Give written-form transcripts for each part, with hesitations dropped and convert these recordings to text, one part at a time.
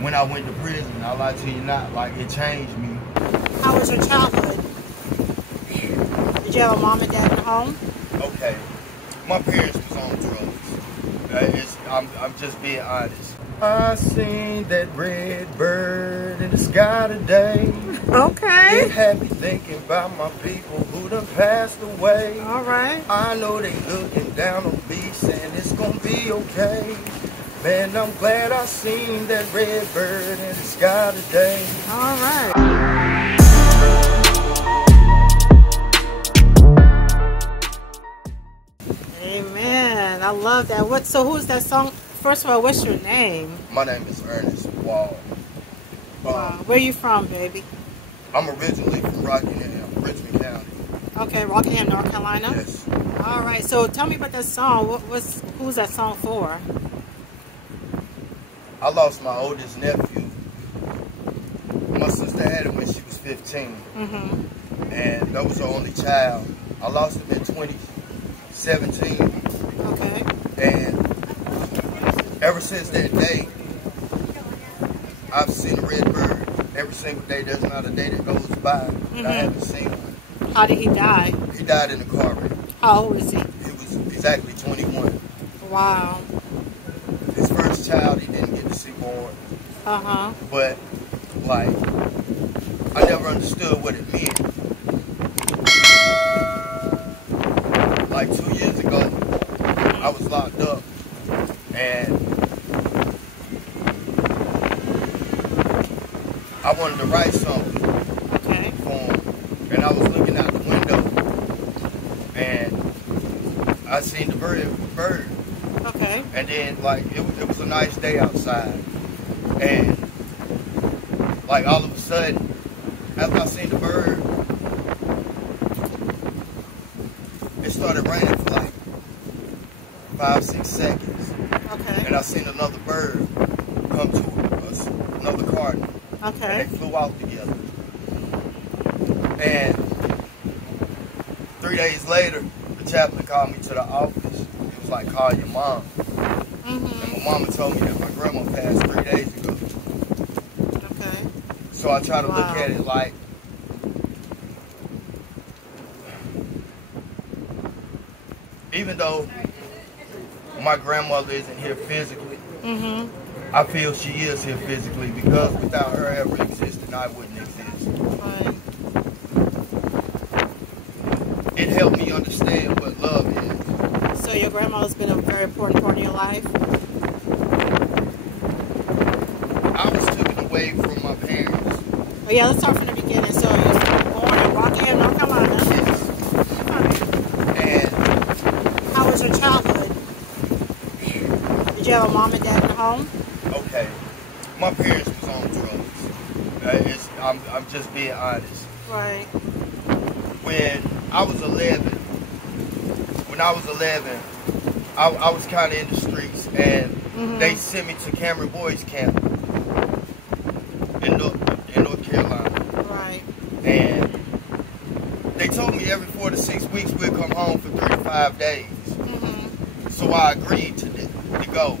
when I went to prison, I lie to you not, like it changed me. How was your childhood? Did you have a mom and dad in the home? Okay, my parents was on drugs. I'm just being honest. I seen that red bird in the sky today. Okay. It had me thinking about my people who done passed away. All right. I know they looking down on me saying it's gonna be okay. Man, I'm glad I seen that red bird in the sky today. All right. Amen. I love that. So who's that song? First of all, what's your name? My name is Ernest Wall. Wow. Where are you from, baby? I'm originally from Rockingham, Richmond County. Okay, Rockingham, North Carolina? Yes. All right. So tell me about that song. Who's that song for? I lost my oldest nephew. My sister had him when she was 15. Mm-hmm. And that was her only child. I lost him in 2017. Okay. And ever since that day, I've seen a red bird. Every single day, there's not a day that goes by that I haven't seen one. How did he die? He died in a car wreck. How old is he? He was exactly 21. Wow. His first child, he didn't get to see born. Uh-huh. But, like, I never understood what it meant. Like 2 years ago, I was locked up, and I wanted to write something for him, and I was looking out the window, and I seen the bird. Okay. And then, like, it was a nice day outside, and like all of a sudden, after I seen the bird, it started raining for like 5-6 seconds. Okay. And I seen another bird come to another cardinal. Okay. And they flew out together. And 3 days later, the chaplain called me to the office. He was like, call your mom. Mm-hmm. And my mama told me that my grandma passed 3 days ago. Okay. So I try to look at it like, even though my grandmother isn't here physically, I feel she is here physically, because without her ever existing, I wouldn't exist. Right. It helped me understand what love is. So your grandma's been a very important part of your life? I was taken away from my parents. Oh yeah, let's start from the beginning. So you were born in Rockingham, North Carolina. Yes. And how was your childhood? Did you have a mom and dad in the home? Okay. My parents was on drugs. I'm just being honest. Right. When I was 11, I was kind of in the streets, and they sent me to Cameron Boys Camp in North Carolina. Right. And they told me every 4 to 6 weeks we'd come home for 35 days. So I agreed to go.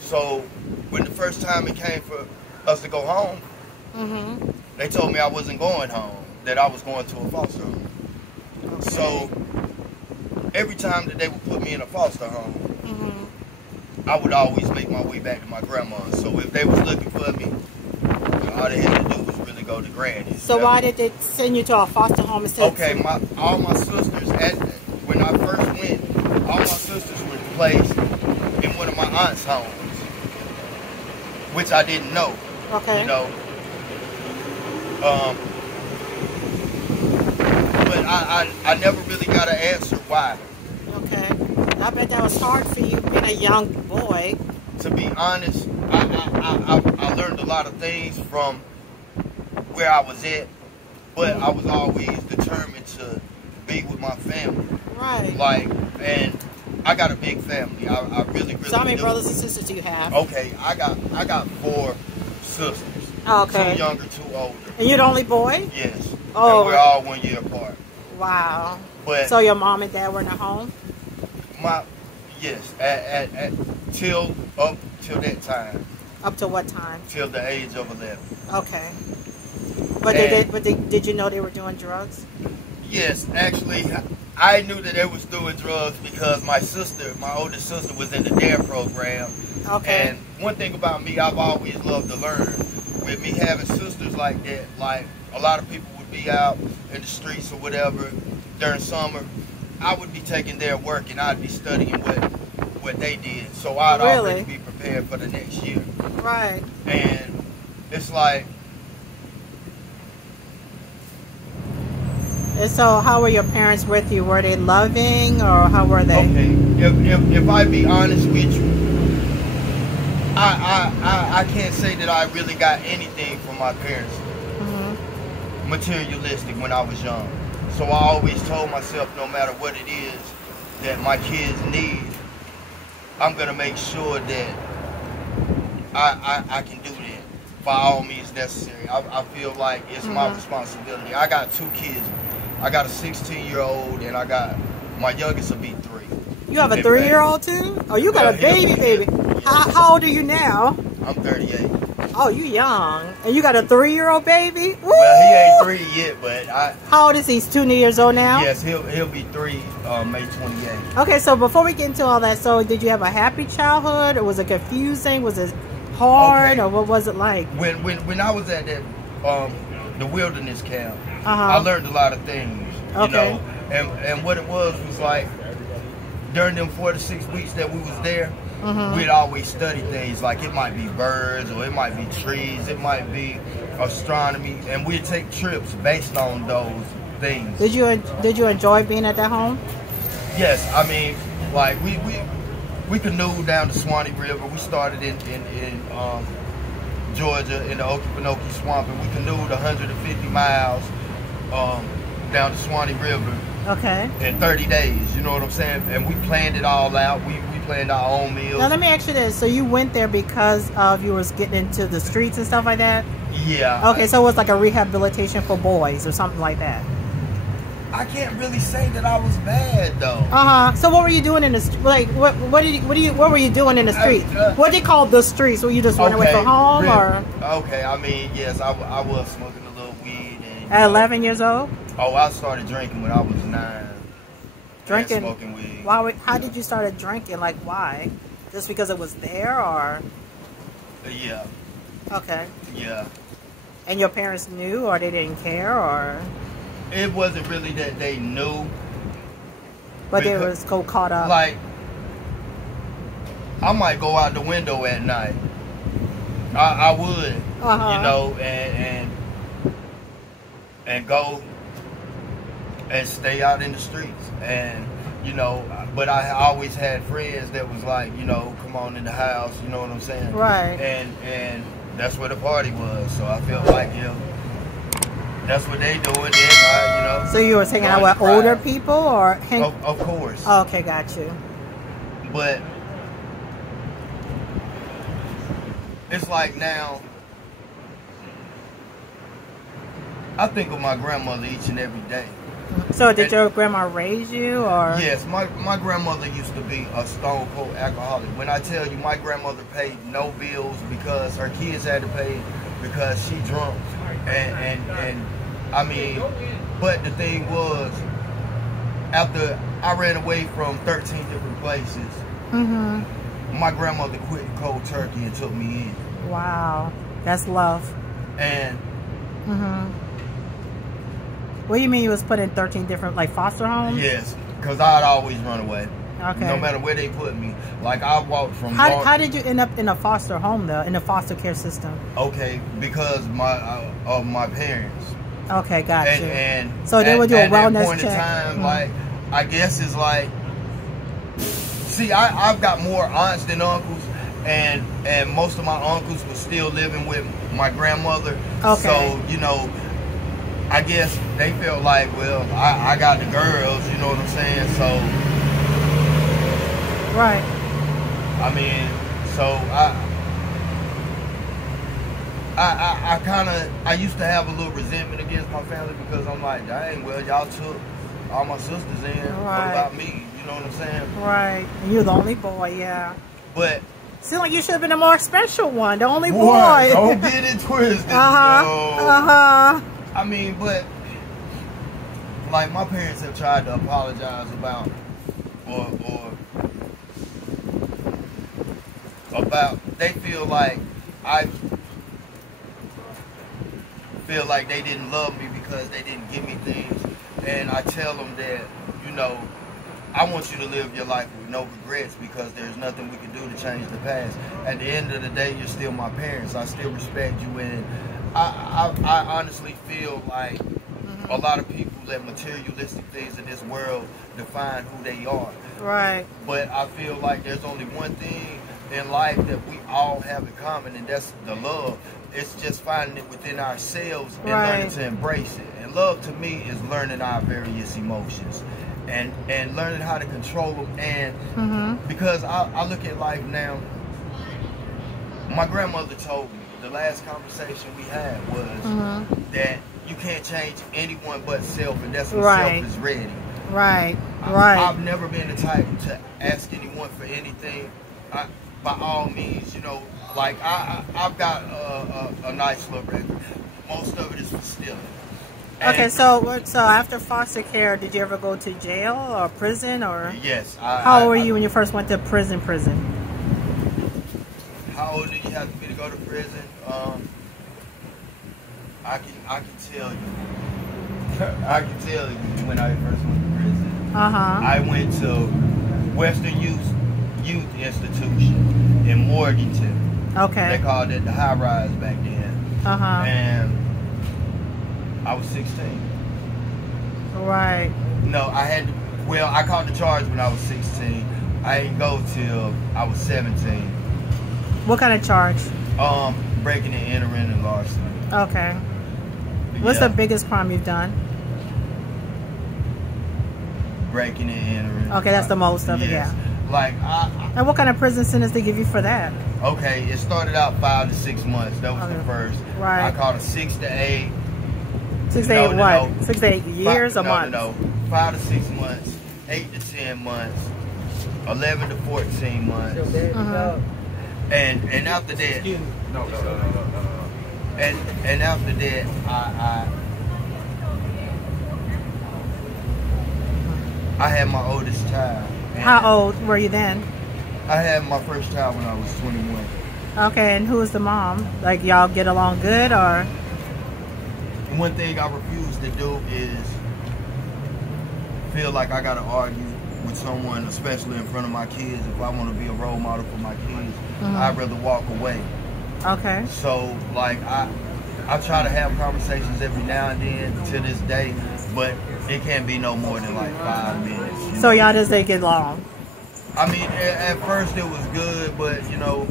So when the first time it came for us to go home, they told me I wasn't going home, that I was going to a foster home. Okay. So every time that they would put me in a foster home, I would always make my way back to my grandma's. So if they was looking for me, all they had to do was really go to Granny's. So why did they send you to a foster home instead? Okay, all my sisters, when I first went, all my sisters were placed in one of my aunt's homes, which I didn't know. Okay. You know. But I never really got an answer why. Okay. I bet that was hard for you being a young boy. To be honest, I learned a lot of things from where I was at, but I was always determined to be with my family. Right. Like, and I got a big family. I really So how many brothers and sisters do you have? Okay, I got 4 sisters. Okay. 2 younger, 2 older. And you're the only boy? Yes. Oh. And we're all 1 year apart. Wow. But so your mom and dad were in the home? Yes, up till that time. Up to what time? till the age of 11. Okay. But did you know they were doing drugs? Yes, actually, I knew that they was doing drugs because my oldest sister, was in the DARE program. Okay. And one thing about me, I've always loved to learn. With me having sisters like that, like a lot of people would be out in the streets or whatever during summer, I would be taking their work and I'd be studying what they did. So I'd already be prepared for the next year. Right. And it's like... And so how were your parents with you? Were they loving or how were they? Okay, if I be honest with you, I can't say that I really got anything from my parents materialistic when I was young. So I always told myself, no matter what it is that my kids need, I'm gonna make sure that I can do that by all means necessary. I feel like it's my responsibility. I got 2 kids. I got a 16-year-old and I got my youngest will be 3. You have a 3-year-old too? Oh, you got a baby. How old are you now? I'm 38. Oh, you young. And you got a 3-year-old baby? Woo! Well, he ain't 3 yet, but How old is he? He's 2 years old now? Yes, he'll be 3 May 28th. Okay, so before we get into all that, so did you have a happy childhood, or was it confusing? Was it hard, or what was it like? When I was at that the wilderness camp, I learned a lot of things. You know, and what it was like during them 4 to 6 weeks that we was there. We'd always study things, like it might be birds, or it might be trees, it might be astronomy, and we'd take trips based on those things. Did you enjoy being at that home? Yes, I mean, like we canoed down the Swanee River. We started in Georgia in the Okefenokee Swamp, and we canoed 150 miles down the Swanee River. Okay. In 30 days, you know what I'm saying? And we planned it all out. We planned our own meals. Now let me ask you this: so you went there because of you was getting into the streets and stuff like that? Yeah. Okay, so it was like a rehabilitation for boys or something like that. I can't really say that I was bad though. So what were you doing in the like? What were you doing in the streets? What do you call the streets? Were you just running away from home, or? Okay, I mean, yes, I was smoking a little weed. And, at 11 years old? Oh, I started drinking when I was 9. Drinking? Smoking weed. How did you start drinking? Like, why? Just because it was there, or? Yeah. Okay. Yeah. And your parents knew, or they didn't care, or? It wasn't really that they knew. But they was caught up. Like, I might go out the window at night. I would, you know, and go and stay out in the streets, and you know, but I always had friends that was like, you know, come on in the house, you know what I'm saying? Right. And that's where the party was, so I felt like, you know, that's what they doing, then, you know. So you were hanging out with older people, or? Of course. Oh, okay, got you. But it's like now, I think of my grandmother each and every day. So did your grandma raise you, or? Yes, my grandmother used to be a stone cold alcoholic. When I tell you, my grandmother paid no bills because her kids had to pay because she drunk. And I mean, but the thing was, after I ran away from 13 different places, my grandmother quit cold turkey and took me in. Wow, that's love. And what do you mean you was put in 13 different, like, foster homes? yes, because I'd always run away. Okay. No matter where they put me. Like, I walked from... How did you end up in a foster home, though, in the foster care system? Okay, because of my parents. Okay, got you. And so they would do a wellness check. At that point in time, like, I guess it's like... See, I've got more aunts than uncles, and most of my uncles were still living with my grandmother. Okay. So, you know, I guess they felt like, well, I got the girls, you know what I'm saying? So... Right. I mean, so I used to have a little resentment against my family because I'm like, dang, well, y'all took all my sisters in. Right. What about me? You know what I'm saying? Right. And you're the only boy, yeah. But Seems like you should have been a more special one, the only boy. Don't get it twisted. I mean, but like my parents have tried to apologize about, they feel like they didn't love me because they didn't give me things, and I tell them that, you know, I want you to live your life with no regrets because there's nothing we can do to change the past. At the end of the day, you're still my parents. I still respect you, and I honestly feel like a lot of people let materialistic things in this world define who they are. Right. But I feel like there's only one thing in life that we all have in common, and that's the love. It's just finding it within ourselves and learning to embrace it. And love to me is learning our various emotions and learning how to control them. And because I look at life now, my grandmother told me, the last conversation we had was that you can't change anyone but self, and that's when self is ready. Right. I've never been the type to ask anyone for anything. By all means, you know, like I've got a nice little record. Most of it is for stealing. Okay, so after foster care, did you ever go to jail or prison, or? Yes. How old were you when you first went to prison? How old do you have to be to go to prison? I can tell you. I can tell you when I first went to prison. I went to Western Youth Institution in Morganton. Okay. They called it the High Rise back then. And I was 16. Right. No, I caught the charge when I was 16. I didn't go till I was 17. What kind of charge? Breaking and entering and larceny. Okay. What's the biggest crime you've done? Breaking and entering. Okay, that's the most of it, yeah. Like and what kind of prison sentence they give you for that? Okay, it started out 5 to 6 months. That was the first. Right. I caught a 6 to 8. 6 to 8 what? 6 to 8 years or months? No. 5 to 6 months, 8 to 10 months, 11 to 14 months. And after that, no. And after that, I had my oldest child. How old were you then? I had my first child when I was 21. Okay, and who was the mom? Like, y'all get along good, or? One thing I refuse to do is feel like I gotta argue with someone, especially in front of my kids. If I want to be a role model for my kids, I'd rather walk away. Okay. So, like, I try to have conversations every now and then to this day, but it can't be no more than like 5 minutes. So y'all just didn't get along? I mean, at first it was good, but you know,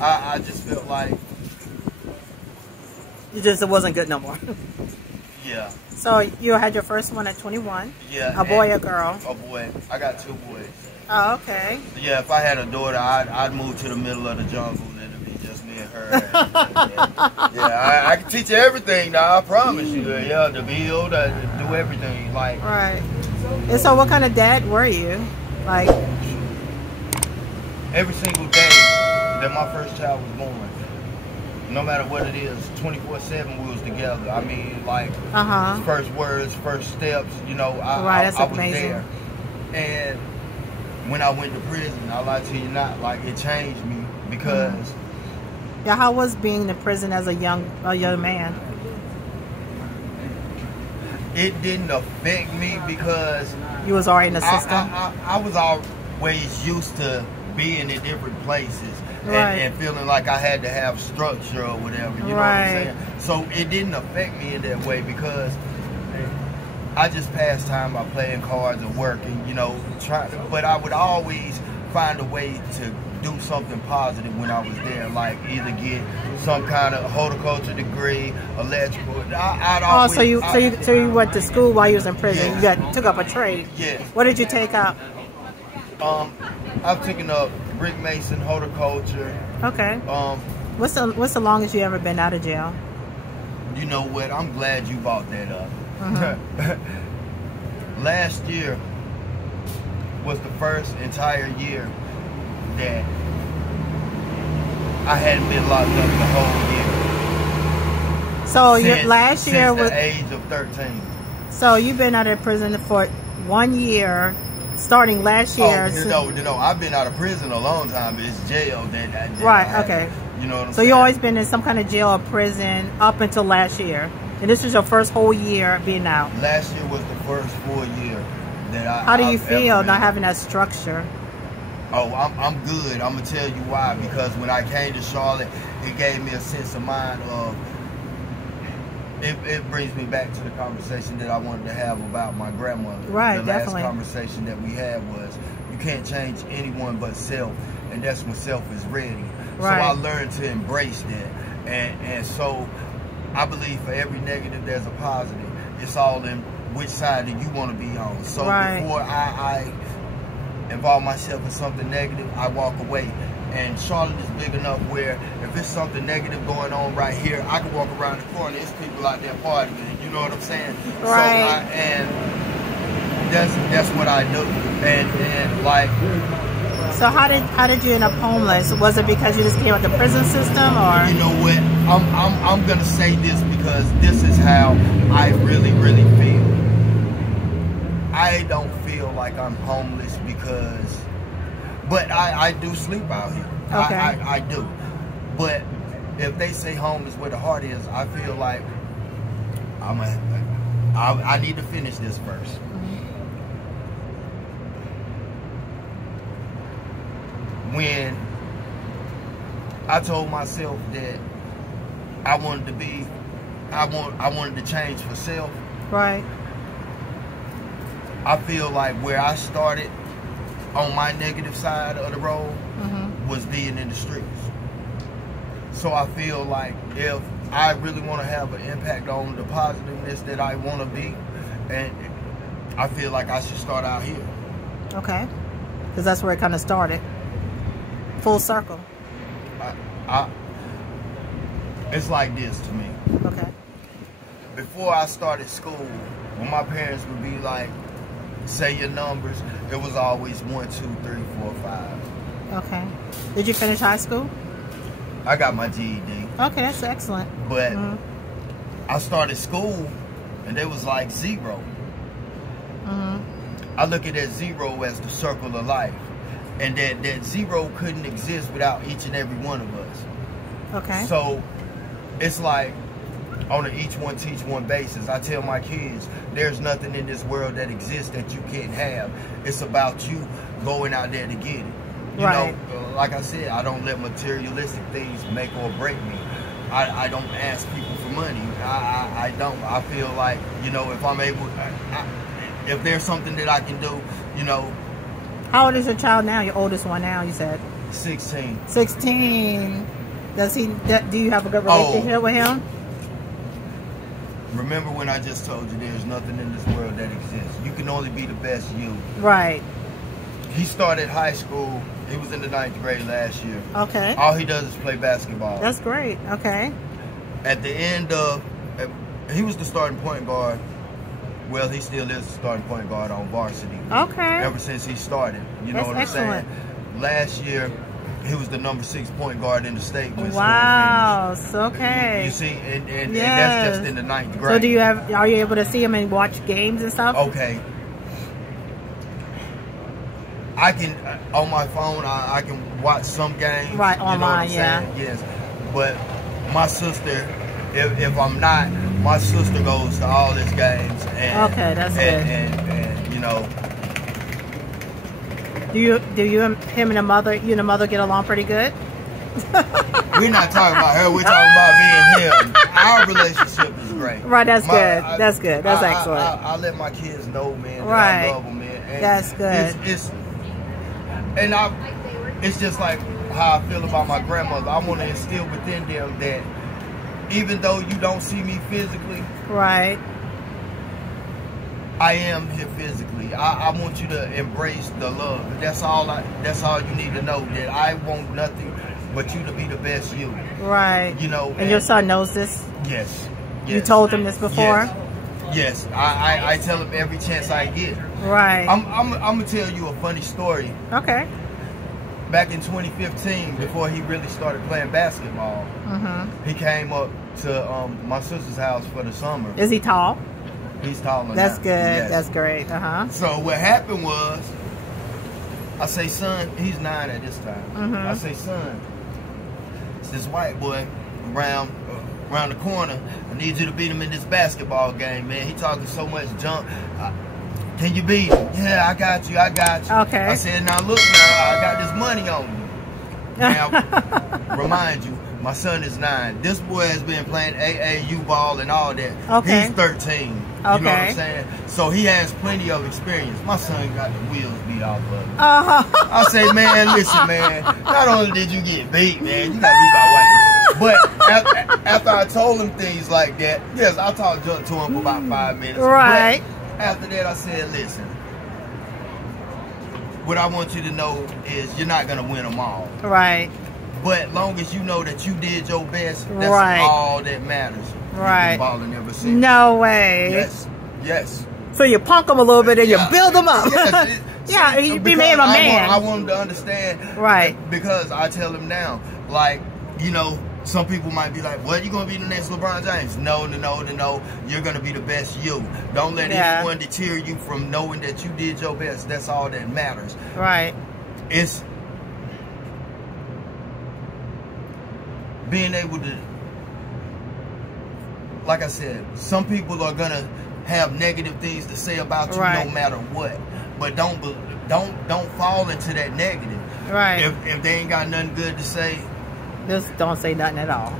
I just felt like it wasn't good no more. Yeah. So you had your first one at 21? Yeah. A boy or girl? A boy. I got 2 boys. Oh, okay. Yeah, if I had a daughter, I'd move to the middle of the jungle and it'd be just me and her. Yeah, I can teach you everything now, I promise you. Yeah, to build, to do everything. Like. Right. And so what kind of dad were you? Like. Every single day that my first child was born, no matter what it is, 24/7 we was together. I mean, like, first words, first steps, you know, I was there. And when I went to prison, I lie to you not, like, it changed me because... Yeah, how was being in prison as a young man? It didn't affect me because... You was already in the system? I was always used to being in different places. And feeling like I had to have structure or whatever, you know what I'm saying? So it didn't affect me in that way because I just passed time by playing cards and working, you know, but I would always find a way to do something positive when I was there, like either get some kind of horticulture degree, electrical. So you went to school while you was in prison. You took up a trade. Yes. What did you take up? I've taken up brick mason, horticulture. Okay. What's the longest you ever been out of jail? You know what? I'm glad you brought that up. Last year was the first entire year that I hadn't been locked up the whole year. So your last year since was the age of 13. So you've been out of prison for 1 year, starting last year. No, I've been out of prison a long time, but it's jail that right. Okay. You know what I'm saying? So you always been in some kind of jail or prison up until last year, and this is your first whole year being out. Last year was the first full year that I. How do you feel not having that structure? Oh, I'm good. I'm gonna tell you why. Because when I came to Charlotte, it gave me a sense of mind of. It brings me back to the conversation that I wanted to have about my grandmother. Right, definitely. The last conversation that we had was, you can't change anyone but self, and that's when self is ready. Right. So I learned to embrace that, and so I believe for every negative there's a positive. It's all in which side do you want to be on. So before I involve myself in something negative, I walk away. And Charlotte is big enough where if there's something negative going on right here, I can walk around the corner. There's people out there partying. You know what I'm saying? Right. So and that's what I do. And like. So how did you end up homeless? Was it because you just came out the prison system, or? You know what? I'm gonna say this because this is how I really feel. I don't feel like I'm homeless because. But I do sleep out here. Okay. I do. But if they say home is where the heart is, I feel like I need to finish this first. When I told myself that I wanted to change for self. Right. I feel like where I started on my negative side of the road was being in the streets. So I feel like if I really want to have an impact on the positiveness that I want to be, and I feel like I should start out here. Okay. Because that's where it kind of started. Full circle. It's like this to me. Okay. Before I started school, when my parents would be like, say your numbers, it was always 1, 2, 3, 4, 5. Okay. Did you finish high school? I got my GED. Okay, that's excellent. But I started school and it was like 0. I look at that 0 as the circle of life. And that 0 couldn't exist without each and every one of us. Okay. So it's like on an each one teach one basis. I tell my kids, there's nothing in this world that exists that you can't have. It's about you going out there to get it. You know, like I said, I don't let materialistic things make or break me. I don't ask people for money. I don't. I feel like, you know, if I'm able, if there's something that I can do, you know. How old is your child now? Your oldest one now, you said? 16. 16. Does he? Do you have a good relationship with him? Remember when I just told you there's nothing in this world that exists. You can only be the best you. Right. He started high school. He was in the 9th grade last year. Okay. All he does is play basketball. That's great. Okay. At the end of, he was the starting point guard. Well, he still is the starting point guard on varsity. Okay. Ever since he started. You know what I'm saying? Last year, he was the number 6 point guard in the state. Wow. Okay. You see, and that's just in the 9th grade. So do you are you able to see him and watch games and stuff? Okay. I can, on my phone, I can watch some games. Right, online, you know what I'm saying? Yes. But my sister, if I'm not, my sister goes to all his games. And, okay, that's good. And you know. Do you him and the mother, you and the mother get along pretty good? We're not talking about her. We're talking about being him. Our relationship is great. Right, that's good. That's good. That's excellent. I let my kids know, man, that right. I love them, man. And that's good. It's just like how I feel about my grandmother. I want to instill within them that even though you don't see me physically, right, I am here physically. I want you to embrace the love. That's all you need to know, that I want nothing but you to be the best you. Right. You know. And your son knows this? Yes. You told him this before? Yes. I tell him every chance I get. Right. I'm gonna tell you a funny story. Okay. back in 2015, before he really started playing basketball, he came up to my sister's house for the summer. Is he tall? He's taller. That's now. good. Yes. That's great. So what happened was, I say, son, he's 9 at this time. I say, son, it's this white boy around the corner. I need you to beat him in this basketball game, man. He talking so much junk. Can you beat him? Yeah, I got you. Okay. I said, now look, now I got this money on you. Now, remind you, my son is 9. This boy has been playing AAU ball and all that. Okay. He's 13. You know what I'm saying? So he has plenty of experience. My son got the wheels beat off of him. I say, man, listen, man. Not only did you get beat, man, you got beat by white. But after I told him things like that, yes, I talked to him for about 5 minutes. Right. But after that, I said, listen. What I want you to know is you're not gonna win them all. Right. But long as you know that you did your best, that's all that matters. Right. You've been balling ever since. No way. Yes. Yes. So you punk them a little bit and you build them up. Yes, yeah, you be made a man. I want him to understand. Right. Because I tell him now, like, you know, some people might be like, what, you going to be the next LeBron James? No. You're going to be the best you. Don't let anyone deter you from knowing that you did your best. That's all that matters. Right. It's being able to, like I said, some people are going to have negative things to say about you no matter what. But don't fall into that negative. Right. If they ain't got nothing good to say, just don't say nothing at all.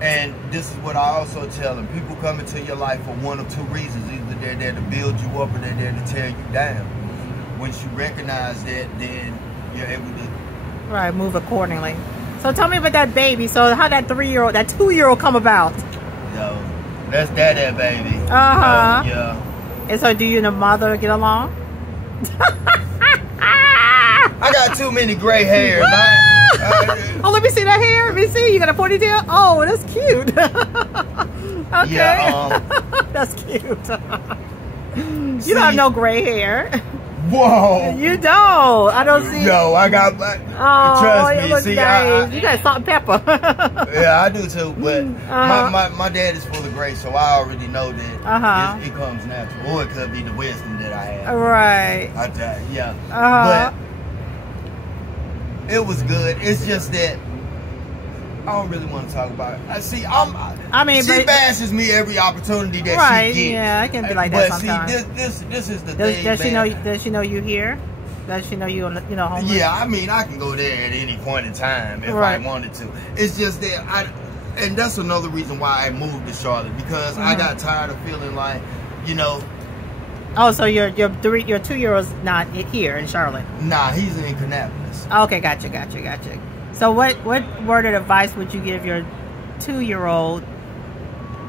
And this is what I also tell them. People come into your life for one of two reasons. Either they're there to build you up or they're there to tear you down. Once you recognize that, then you're able to move accordingly. So tell me about that baby. So how that 2-year-old come about? Yo, that's that baby. Yeah. And so do you and the mother get along? I got too many gray hairs. Oh, let me see that hair. Let me see. You got a ponytail? Oh, that's cute. Okay. Yeah, that's cute. You don't have no gray hair. Whoa. You don't. I don't see. No, I got. Trust me. Look see, nice. You got salt and pepper. Yeah, I do too. But my dad is full of gray, so I already know that it comes natural. Or it could be the wisdom that I have. Right. Yeah. But it was good. It's just that I don't really want to talk about it. See, she bashes me every opportunity that she gets. Yeah, I can be like that sometimes. See, this is the thing. Does she know you here? Does she know you homeless? Yeah, I mean, I can go there at any point in time if I wanted to. It's just that and that's another reason why I moved to Charlotte, because I got tired of feeling like, you know. Oh, so your 2-year-old's not here in Charlotte? Nah, he's in Kannapolis. Okay, gotcha. So what word of advice would you give your 2-year-old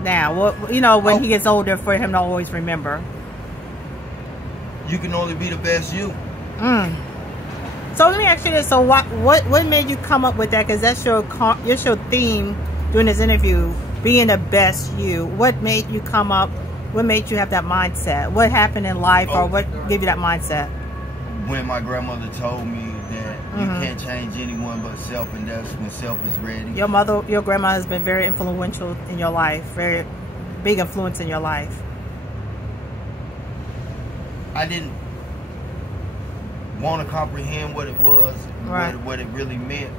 now? When he gets older, for him to always remember? You can only be the best you. So let me ask you this: so what made you come up with that? Because that's your theme during this interview, being the best you. What made you come up? What made you have that mindset? What happened in life, or what gave you that mindset? When my grandmother told me that you can't change anyone but self, and that's when self is ready. Your grandma has been very influential in your life, very big influence in your life. I didn't want to comprehend what it was, what it really meant.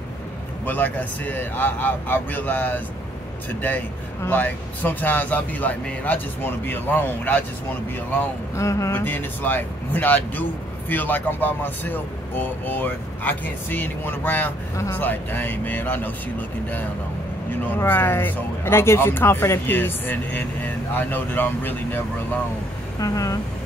But like I said, I realized today, like sometimes I'll be like, man, I just want to be alone. But then it's like when I do feel like I'm by myself or I can't see anyone around, it's like, dang, man, I know she looking down on me. You know what I'm saying? So and that gives you comfort and peace. And I know that I'm really never alone.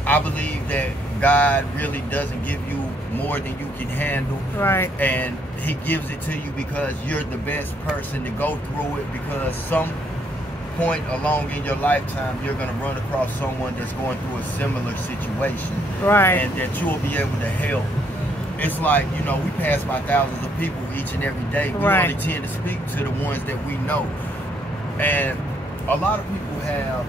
I believe that God really doesn't give you more than you can handle. Right. And he gives it to you because you're the best person to go through it, because some point along in your lifetime you're going to run across someone that's going through a similar situation. Right. And that you'll be able to help. It's like, you know, we pass by thousands of people each and every day. We only tend to speak to the ones that we know. And a lot of people have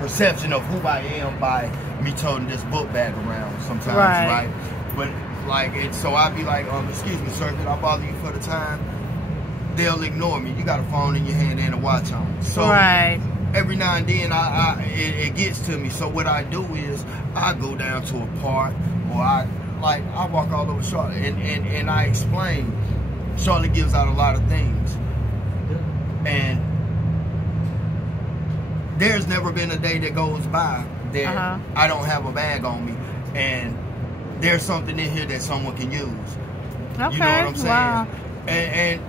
perception of who I am by me toting this book bag around sometimes, right? But like, and so I'd be like, excuse me, sir, could I bother you for the time? They'll ignore me. You got a phone in your hand and a watch on. So every now and then, it gets to me. So what I do is I go down to a park, or I walk all over Charlotte, and I explain. Charlotte gives out a lot of things, and there's never been a day that goes by that I don't have a bag on me, and there's something in here that someone can use. Okay. You know what I'm saying? Wow. And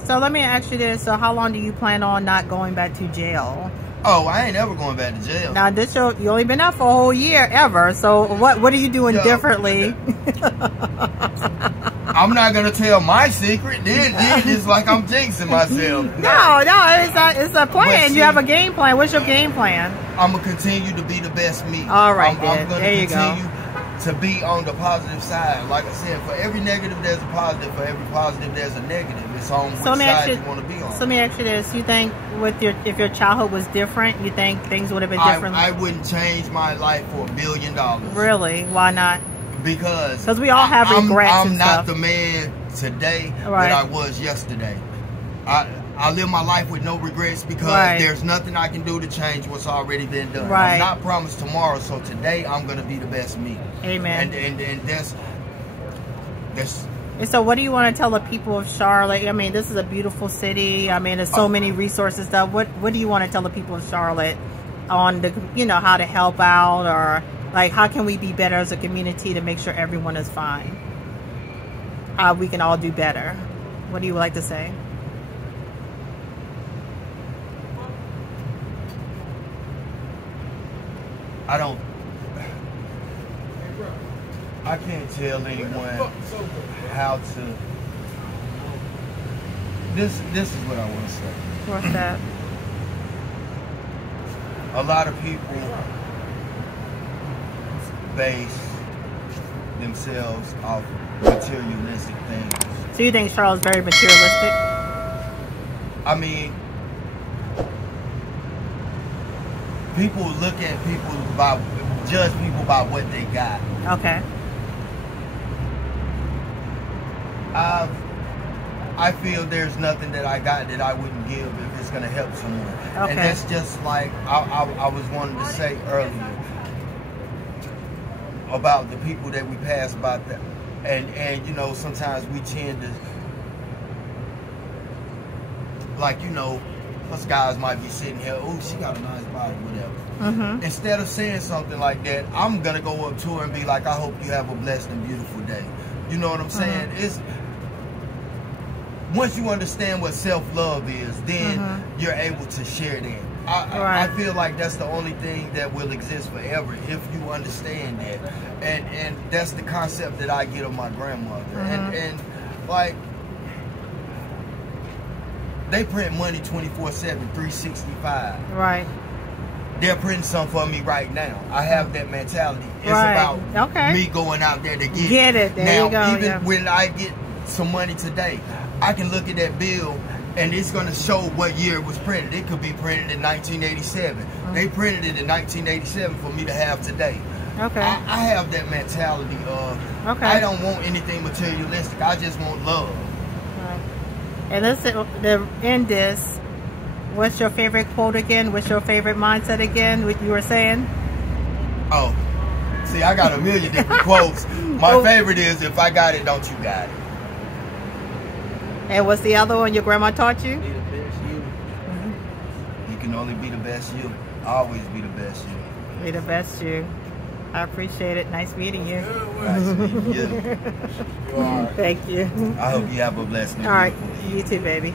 so let me ask you this: so how long do you plan on not going back to jail? Oh, I ain't ever going back to jail. Now this show, you only been out for a whole year ever. So what are you doing differently? I'm not gonna tell my secret. Then it's like I'm jinxing myself. No, it's a plan. You have a game plan. What's your game plan? I'm gonna continue to be the best me. All right, I'm gonna there you continue go. To be on the positive side. Like I said, for every negative there's a positive. For every positive there's a negative. It's on which side you want to be on. So let me ask you this: you think if your childhood was different, you think things would have been different? I wouldn't change my life for $1 billion. Really? Why not? Because we all have regrets. I'm not the man today that I was yesterday. I live my life with no regrets because there's nothing I can do to change what's already been done. I'm not promised tomorrow, so today I'm gonna be the best me. Amen. And that's. And so, what do you want to tell the people of Charlotte? I mean, this is a beautiful city. I mean, there's so many resources. Stuff. What do you want to tell the people of Charlotte on the how to help out, or like how can we be better as a community to make sure everyone is fine? How we can all do better. What do you like to say? I can't tell anyone how to. This is what I want to say. What's that? A lot of people base themselves off materialistic things. So you think Charlotte's very materialistic? I mean, people look at people judge people by what they got. Okay. I feel there's nothing that I got that I wouldn't give if it's gonna help someone. Okay. And that's just like I was wanting to say earlier about the people that we pass by, and sometimes we tend to us guys might be sitting here, oh, she got a nice body, whatever. Instead of saying something like that, I'm gonna go up to her and be like, I hope you have a blessed and beautiful day. You know what I'm saying? It's once you understand what self-love is, then you're able to share that. I feel like that's the only thing that will exist forever if you understand that. And that's the concept that I get of my grandmother. And like, they print money 24/7, 365. Right. They're printing something for me right now. I have that mentality. It's about me going out there to get it. There now, you go. Even when I get some money today, I can look at that bill and it's going to show what year it was printed. It could be printed in 1987. They printed it in 1987 for me to have today. Okay. I have that mentality of I don't want anything materialistic. I just want love. Right. And let's end this. What's your favorite quote again? What's your favorite mindset again? What you were saying? Oh, see, I got a million different quotes. My favorite is, if I got it, don't you got it. And what's the other one your grandma taught you? Be the best you. You can only be the best you. Always be the best you. Be the best you. I appreciate it. Nice meeting you. Nice meeting you. Thank you. I hope you have a blessed day. All right. You too, baby.